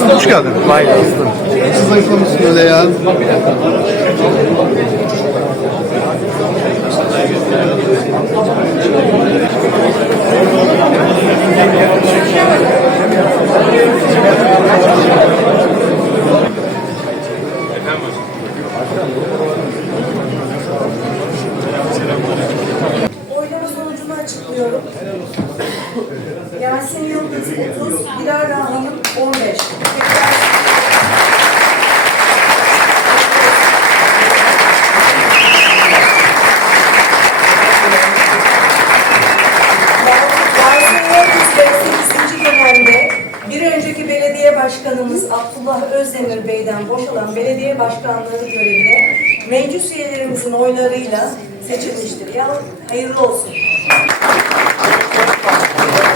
Hoş geldin. Nasıl zayıflamışsın öyle ya? Yasin Yıldız 30, Dilara Hanım 15. Tekrar Yasin Yıldız ve 8. dönemde bir önceki belediye başkanımız Abdullah Özdemir Bey'den boşalan belediye başkanlığı görevine meclis üyelerimizin oylarıyla seçilmiştir. Ya hayırlı olsun.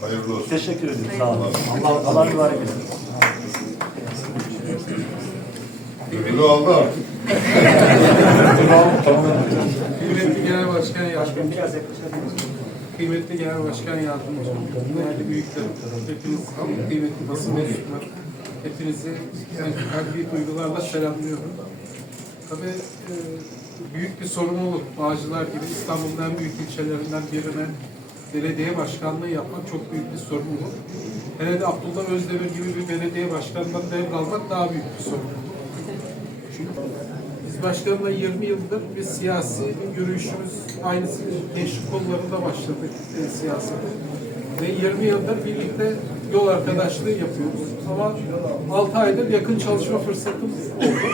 Hayırlı olsun. Teşekkür ederim. Sağ olun. Allah, Allah mübarek etsin. Ödülü aldı artık. Kıymetli Genel Başkan Yardımcısı, kıymetli Genel Başkan Yardımcısı, değerli büyüklerim, hepiniz kıymetli basın mensupları, hepinizi yani kalbi duygularla selamlıyorum. Tabii e, büyük bir sorumluluk, Bağcılar gibi İstanbul'un en büyük ilçelerinden birine belediye başkanlığı yapmak çok büyük bir sorumluluk. Hele de Abdullah Özdemir gibi bir belediye başkanından devralmak daha büyük bir sorumluluk. Çünkü biz başkanla 20 yıldır bir siyasi yürüyüşümüz aynısı gençlik kollarında başladık e, siyasete. Ve 20 yıldır birlikte yol arkadaşlığı yapıyoruz. Ama 6 aydır yakın çalışma fırsatımız oldu.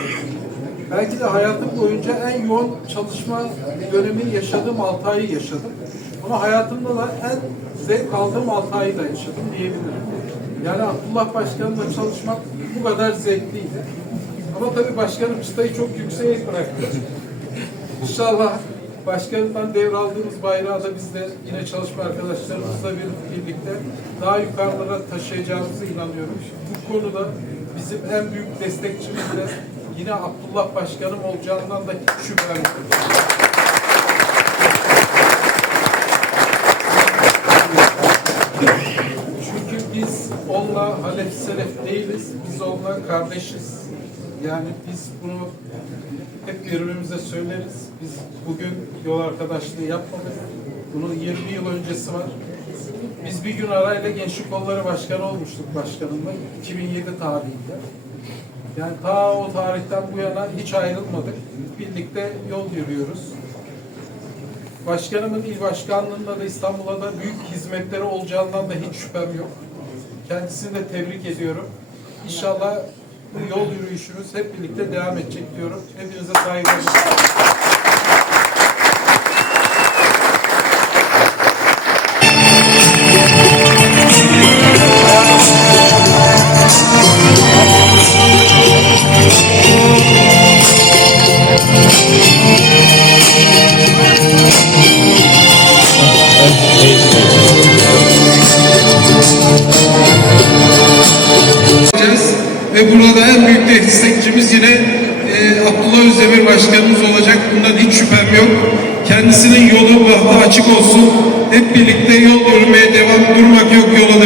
Belki de hayatım boyunca en yoğun çalışma dönemi yaşadığım 6 ayı yaşadım. Ama hayatımda da en zevk aldığım 6 ayı da yaşadım diyebilirim. Yani Abdullah Başkan'la çalışmak bu kadar zevkliydi. Ama tabii başkanım çıtayı çok yükseğe bıraktı. İnşallah başkanından devraldığımız bayrağı da biz de yine çalışma arkadaşlarımızla bir, birlikte daha yukarılara taşıyacağımıza inanıyorum. Bu konuda bizim en büyük destekçimiz de yine Abdullah Başkanım olacağından da şüphem yok. Çünkü biz halef selef değiliz. Biz onunla kardeşiz. Yani biz bunu hep birbirimize söyleriz. Biz bugün yol arkadaşlığı yapmadık. Bunun 20 yıl öncesi var. Biz bir gün arayla Gençlik Kolları Başkanı olmuştuk başkanımla 2007 tarihinde. Yani ta o tarihten bu yana hiç ayrılmadık. Birlikte yol yürüyoruz. Başkanımın il başkanlığında da İstanbul'a da büyük hizmetleri olacağından da hiç şüphem yok. Kendisini de tebrik ediyorum. İnşallah bu yol yürüyüşümüz hep birlikte devam edecek diyorum. Hepinize saygılar. Ve burada en büyük destekçimiz yine e, Abdullah Özdemir Başkanımız olacak. Bundan hiç şüphem yok. Kendisinin yolu bahtı açık olsun. Hep birlikte yol yürümeye devam, durmak yok yola.